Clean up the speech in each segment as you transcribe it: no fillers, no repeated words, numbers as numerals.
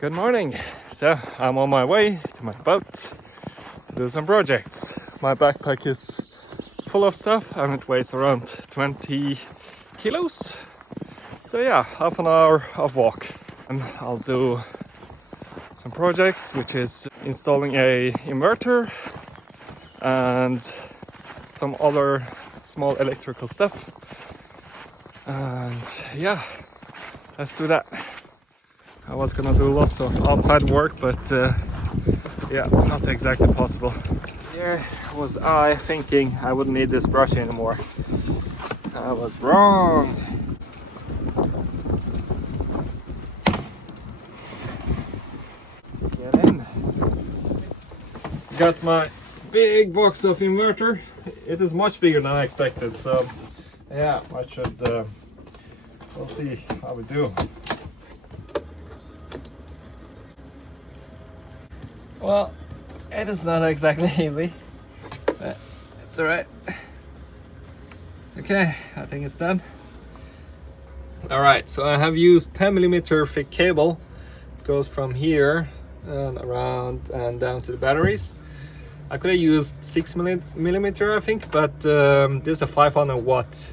Good morning. So I'm on my way to my boat to do some projects. My backpack is full of stuff and it weighs around 20 kilos. So yeah, half an hour of walk. And I'll do some projects, which is installing a inverter and some other small electrical stuff. And yeah, let's do that. I was gonna do lots of outside work, but yeah, not exactly possible. Here was I thinking I wouldn't need this brush anymore. I was wrong. Get in. Got my big box of inverter. It is much bigger than I expected, so yeah, I should we'll see how we do. Well, it is not exactly easy, but it's alright. Okay, I think it's done. Alright, so I have used 10mm thick cable. It goes from here and around and down to the batteries. I could have used 6mm I think, but this is a 500 watt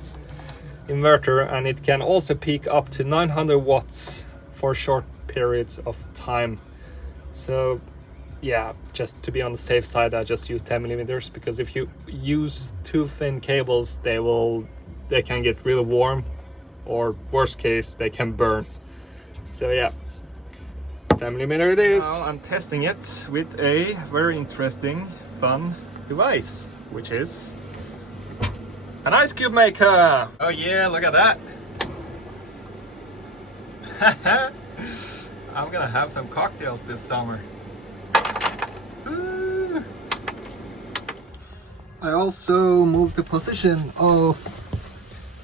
inverter and it can also peak up to 900 watts for short periods of time. So yeah, just to be on the safe side, I just use 10mm, because if you use too thin cables, they can get really warm, or worst case, they can burn. So yeah, 10mm it is. Now I'm testing it with a very interesting, fun device, which is an ice cube maker. Oh yeah, look at that. I'm gonna have some cocktails this summer. I also moved the position of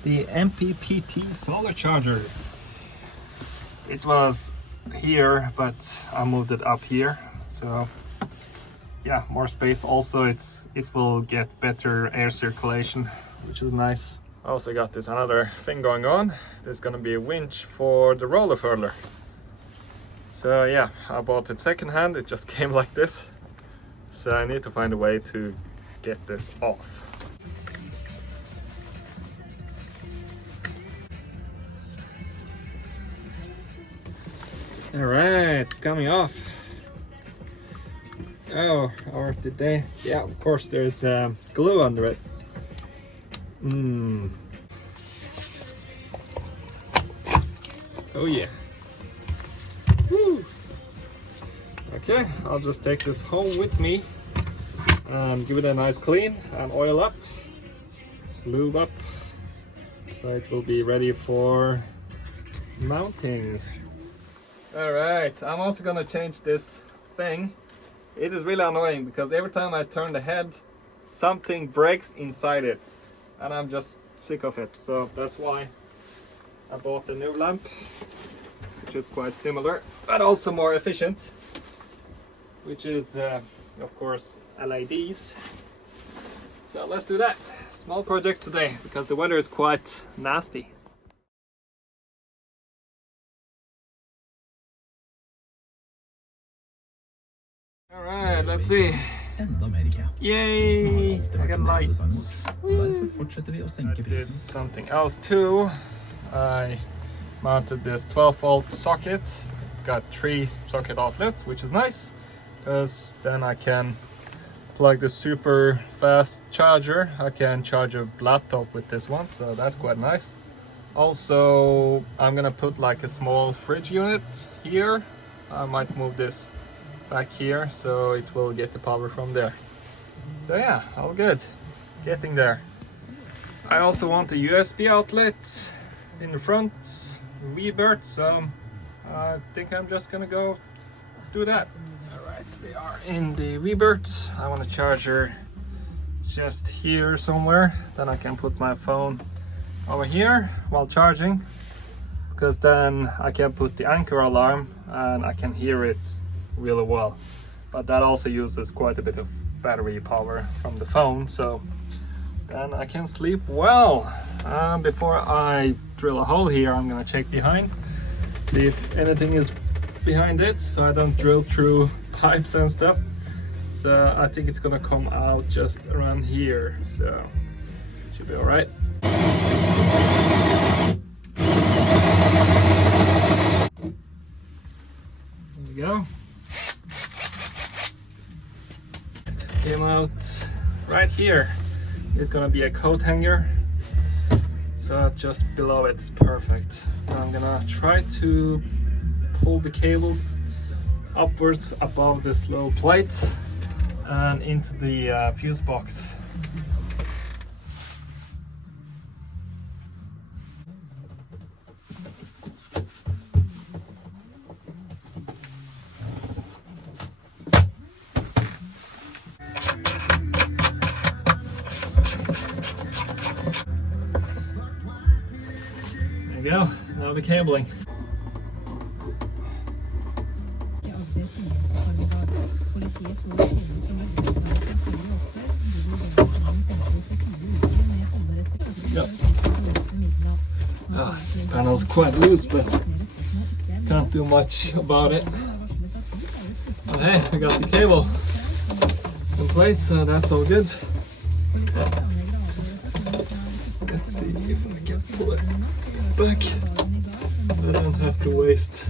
the MPPT solar charger. It was here, but I moved it up here. So yeah, more space. Also, it will get better air circulation, which is nice. I also got this another thing going on. There's gonna be a winch for the roller furler. So yeah, I bought it secondhand. It just came like this. So I need to find a way to get this off. All right, it's coming off. Oh, or did they? Yeah, of course there's glue under it. Oh yeah. Woo. Okay, I'll just take this home with me and give it a nice clean and oil up, lube up, so it will be ready for mounting. Alright, I'm also gonna change this thing. It is really annoying because every time I turn the head, something breaks inside it, and I'm just sick of it. So that's why I bought the new lamp, which is quite similar, but also more efficient, which is of course LEDs. So let's do that. Small projects today because the weather is quite nasty. Alright, let's see. Yay! I got lights. I did something else too. I mounted this 12-volt socket. Got 3 socket outlets, which is nice, because then I can plug the super fast charger. I can charge a laptop with this one, so that's quite nice. Also, I'm gonna put like a small fridge unit here. I might move this back here so it will get the power from there. So yeah, all good, getting there. I also want a USB outlet in the front, Inverter, so I think I'm just gonna go do that. Alright, we are in the Inverter. I want a charger just here somewhere, then I can put my phone over here while charging, because then I can put the anchor alarm and I can hear it really well. But that also uses quite a bit of battery power from the phone, so then I can sleep well. Before I drill a hole here, I'm gonna check behind, see if anything is behind it so I don't drill through pipes and stuff. So I think it's gonna come out just around here, so should be all right. There we go. This came out right here. It's gonna be a coat hanger, so just below it's perfect. I'm gonna try to pull the cables upwards above this little plate and into the fuse box. There you go, now the cabling. Yep. This panel's quite loose, but can't do much about it. But hey, I got the cable in place, so that's all good. Let's see if I can pull it back. I don't have to waste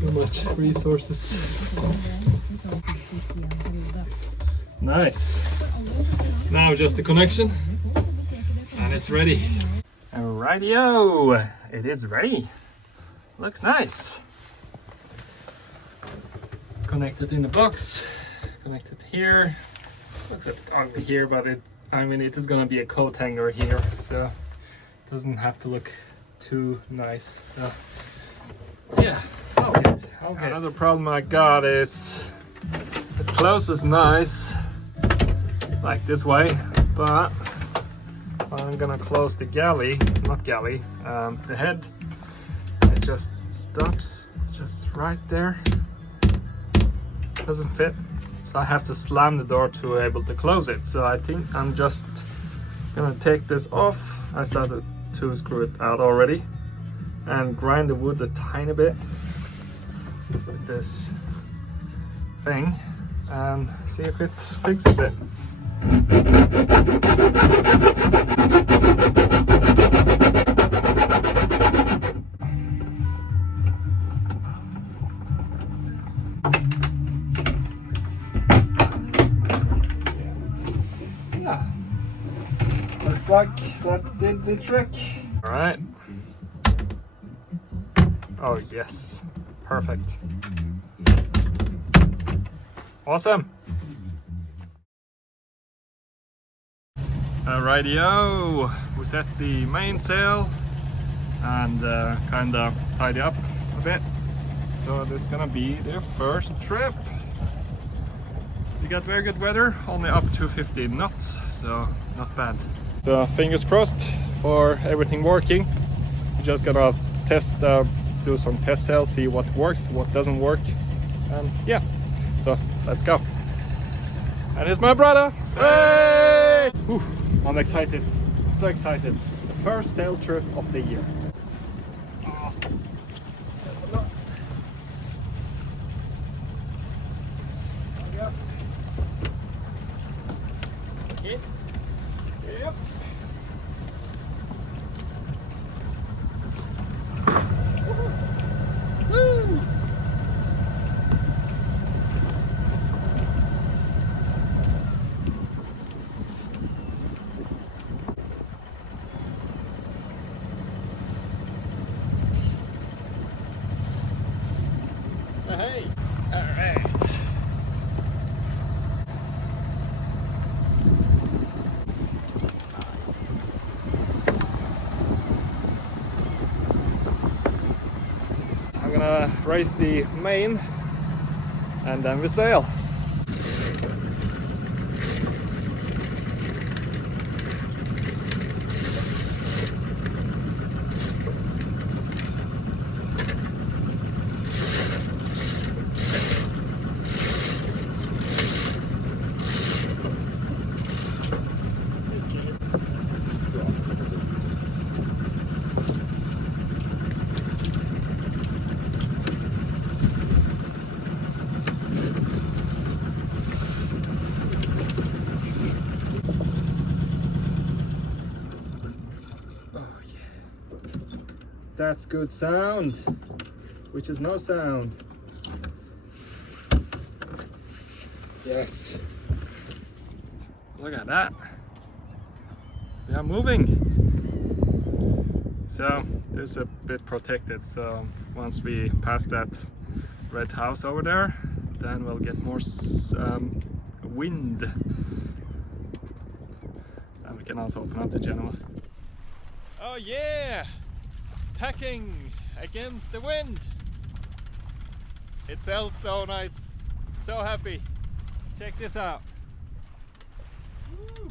too much resources. Nice. Now just the connection and it's ready. Alrighty-o, it is ready. Looks nice. Connected in the box, connected here. Looks a bit ugly here, but it is gonna be a coat hanger here, so it doesn't have to look too nice. So yeah, so good. Okay. Another problem I got is it closes nice like this way, but I'm gonna close the the head. It just stops just right there. Doesn't fit, so I have to slam the door to be able to close it. So I think I'm just gonna take this off. I started to screw it out already and grind the wood a tiny bit with this thing and see if it fixes it. Yeah, looks like that did the trick. All right. Oh yes, perfect. Awesome. Alrighty-o, we set the mainsail and kind of tidy up a bit. So this is gonna be the first trip. We got very good weather, only up to 15 knots, so not bad. So fingers crossed for everything working. We're just gonna test, do some test sails, see what works, what doesn't work, and yeah. So let's go. And it's my brother. Hey! Whew, I'm excited. I'm so excited. The first sail trip of the year. Oh. Yep. Yep. Woo! Hey, all right. I'm gonna raise the main and then we sail. that's good sound, which is no sound. Yes. Look at that. We are moving. So this is a bit protected, so once we pass that red house over there, then we'll get more wind. And we can also open up the Genoa. Oh yeah! Tacking against the wind! It smells so nice. So happy. Check this out. Woo.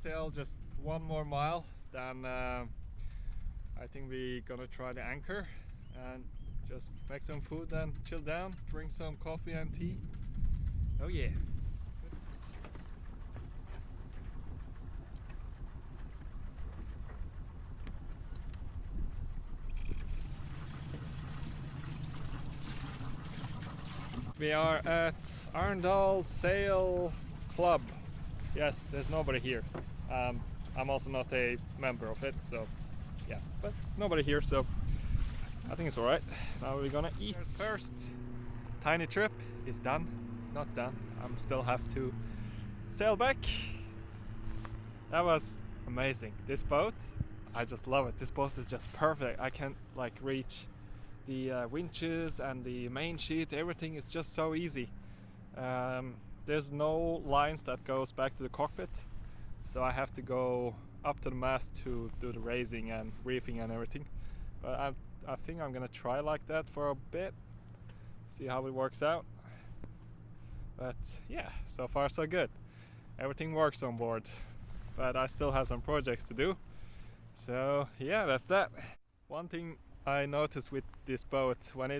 Sail just one more mile, then I think we're gonna try the anchor and just make some food and chill down, drink some coffee and tea. Oh yeah. We are at Arendal Sail Club. Yes, there's nobody here. I'm also not a member of it, so yeah, but nobody here, so I think it's alright. Now we're gonna eat. First tiny trip is done. Not done. I still have to sail back. That was amazing. This boat, I just love it. This boat is just perfect. I can like reach the winches and the main sheet. Everything is just so easy. There's no lines that goes back to the cockpit, so I have to go up to the mast to do the raising and reefing and everything. But I think I'm gonna try like that for a bit, see how it works out. But yeah, so far so good. Everything works on board, but I still have some projects to do. So yeah, that's that. One thing I noticed with this boat, when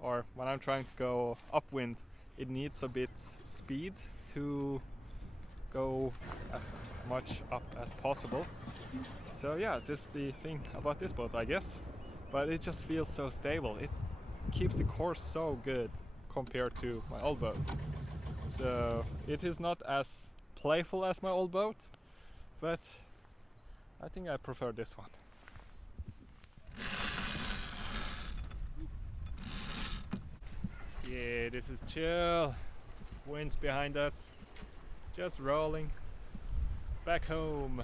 I'm trying to go upwind, it needs a bit speed to go as much up as possible. So yeah, this is the thing about this boat, I guess. But it just feels so stable. It keeps the course so good compared to my old boat. So it is not as playful as my old boat, but I think I prefer this one. Yeah, this is chill. Winds behind us, just rolling back home.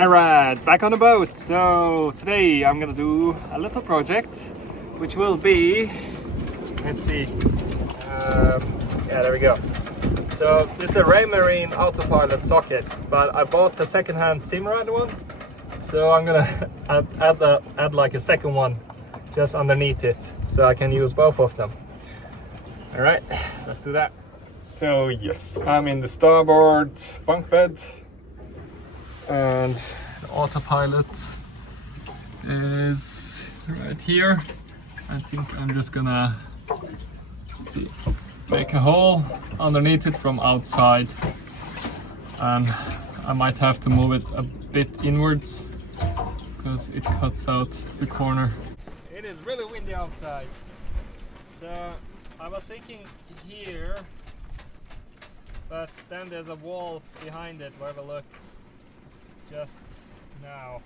Alright, back on the boat. So today I'm gonna do a little project, which will be, let's see, yeah, there we go. So this is a Raymarine Autopilot socket, but I bought the second-hand Simrad one, so I'm gonna add like a second one just underneath it, so I can use both of them. All right, let's do that. So yes, I'm in the starboard bunk bed, and the Autopilot is right here. I think I'm just gonna, let's see, make a hole underneath it from outside, and I might have to move it a bit inwards because it cuts out to the corner. It is really windy outside, so I was thinking here, but then there's a wall behind it where we looked just now,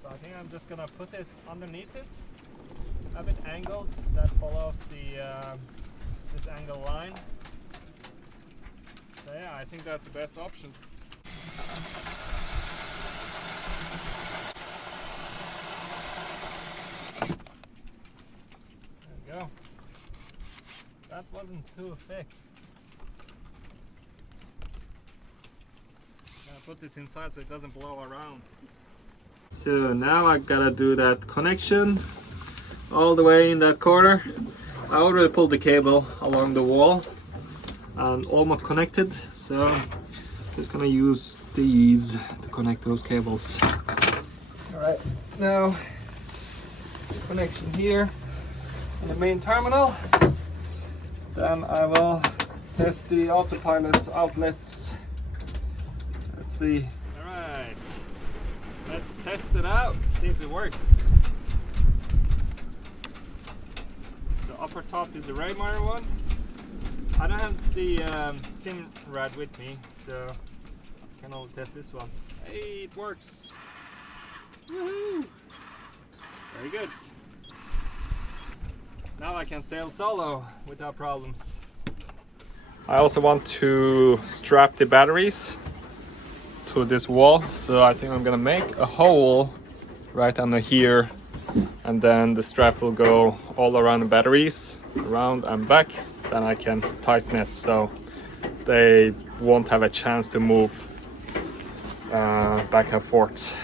so I think I'm just gonna put it underneath it, a bit angled, that follows the this angle line. So yeah, I think that's the best option. There we go. That wasn't too thick. I'll put this inside so it doesn't blow around. So now I gotta do that connection all the way in that corner. I already pulled the cable along the wall and almost connected, so Just gonna use these to connect those cables. All right, now connection here in the main terminal. Then I will test the Autopilot outlets. Let's see. All right, let's test it out, see if it works. So upper top is the Raymire one. I don't have the sim rad with me, so I can only test this one. Hey, it works. Woohoo! Very good. Now I can sail solo without problems. I also want to strap the batteries to this wall, so I think I'm gonna make a hole right under here, and then the strap will go all around the batteries, around and back. Then I can tighten it so they won't have a chance to move back and forth.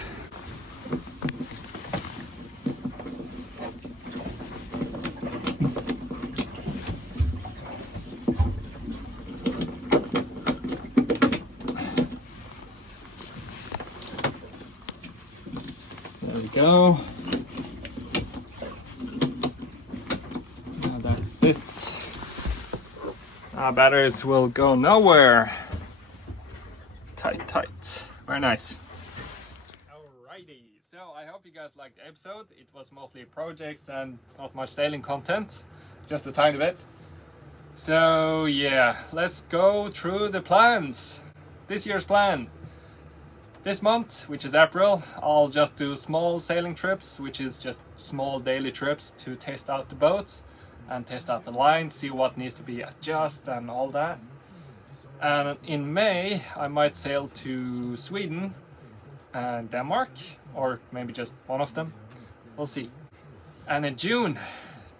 There we go. Now that's it. Our batteries will go nowhere. Tight, tight. Very nice. Alrighty, so I hope you guys liked the episode. It was mostly projects and not much sailing content, just a tiny bit. So yeah, let's go through the plans. This year's plan. This month, which is April, I'll just do small sailing trips, which is just small daily trips to test out the boat and test out the line, see what needs to be adjusted and all that. And in May, I might sail to Sweden and Denmark, or maybe just one of them. We'll see. And in June,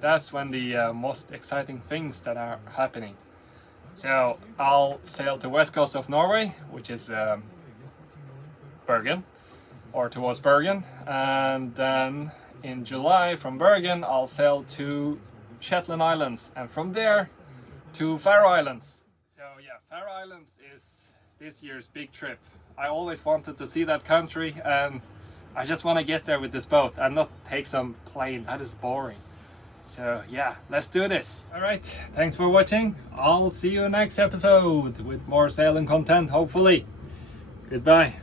that's when the most exciting things that are happening. So I'll sail to west coast of Norway, which is Bergen, or towards Bergen, and then in July from Bergen I'll sail to Shetland Islands, and from there to Faroe Islands. So yeah, Faroe Islands is this year's big trip. I always wanted to see that country, and I just want to get there with this boat and not take some plane. That is boring. So yeah, let's do this. All right, thanks for watching. I'll see you next episode with more sailing content, hopefully. Goodbye.